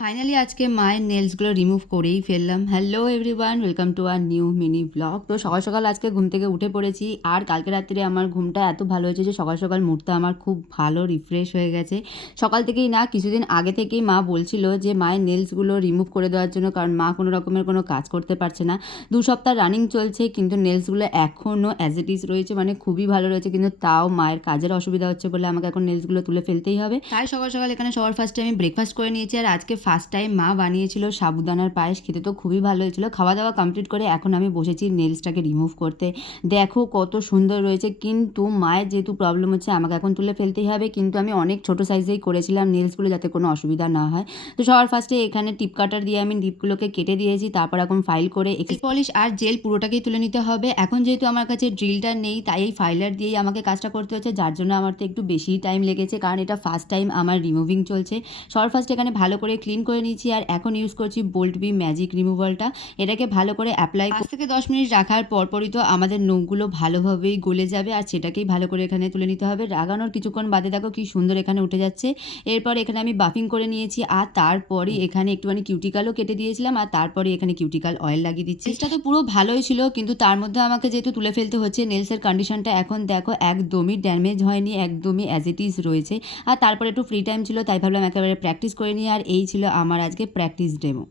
Finally আজকে মায়ের নেলসগুলো remove করেই ফেললাম। Hello everyone, welcome to our new mini blog. তো সকাল সকাল আজকে ঘুম থেকে উঠে পড়েছি, আর কালকে রাত্রে আমার ঘুমটা এত ভালো হয়েছে যে সকাল সকাল মুডটা আমার খুব ভালো রিফ্রেশ হয়ে গেছে। সকাল থেকেই না, কিছুদিন আগে থেকেই মা বলছিল যে মায়ের নেলসগুলো রিমুভ করে দেওয়ার জন্য, কারণ মা কোনো রকমের কোনো কাজ করতে পারছে না। 2 সপ্তাহ রানিং চলছে, কিন্তু নেলসগুলো এখনও অ্যাজ ইট ইজ রয়েছে, মানে খুবই ভালো রয়েছে, কিন্তু তাও মায়ের কাজের অসুবিধা হচ্ছে বলে আমাকে এখন নেলসগুলো তুলে ফেলতেই হবে। তাই সকাল সকাল এখানে সবার ফার্স্টে আমি ব্রেকফাস্ট করে নিয়েছি, আর আজকে ফার্স্ট টাইম মা বানিয়েছিল সাবুদানার পায়েস। খেতে তো খুবই ভালো হয়েছিল। খাওয়া দাওয়া কমপ্লিট করে এখন আমি বসেছি নেলসটাকে রিমুভ করতে। দেখো কত সুন্দর রয়েছে, কিন্তু মায়ের যেহেতু প্রবলেম হচ্ছে আমাকে এখন তুলে ফেলতেই হবে, কিন্তু আমি অনেক ছোট সাইজেই করেছিলাম নেলসগুলো, যাতে কোনো অসুবিধা না হয়। তো সবার ফার্স্টে এখানে টিপ কাটার দিয়ে আমি টিপগুলোকে কেটে দিয়েছি, তারপর এখন ফাইল করে এক্সেস পলিশ আর জেল পুরোটাকেই তুলে নিতে হবে। এখন যেহেতু আমার কাছে ড্রিলটা নেই, তাই এই ফাইলার দিয়েই আমাকে কাজটা করতে হচ্ছে, যার জন্য আমার তো একটু বেশি টাইম লেগেছে, কারণ এটা ফার্স্ট টাইম আমার রিমুভিং চলছে। সবার ফার্স্ট এখানে ভালো করে ক্লিন করে নিয়েছি, আর এখন ইউজ করছি বোল্ট বি ম্যাজিক রিমুভালটা। এটাকে ভালো করে অ্যাপ্লাই 5 থেকে 10 মিনিট রাখার পরপরই তো আমাদের নখগুলো ভালোভাবেই গলে যাবে, আর সেটাকেই ভালো করে এখানে তুলে নিতে হবে। লাগানোর কিছুক্ষণ বাদে দেখো কি সুন্দর এখানে উঠে যাচ্ছে। এরপর এখানে আমি বাফিং করে নিয়েছি, আর তারপরই এখানে একটুখানি কিউটিকালও কেটে দিয়েছিলাম, আর তারপরে এখানে কিউটিকাল অয়েল লাগিয়ে দিচ্ছি। নেলসটা তো পুরো ভালোই ছিল, কিন্তু তার মধ্যে আমাকে যেহেতু তুলে ফেলতে হচ্ছে, নেলসের কন্ডিশনটা এখন দেখো একদমই ড্যামেজ হয়নি, একদমই অ্যাজ ইট ইজ রয়েছে। আর তারপরে একটু ফ্রি টাইম ছিল, তাই ভাবলাম একেবারে প্র্যাকটিস করে নিই, আর এই ছিল আমার আজকে প্র্যাকটিস ডেমো।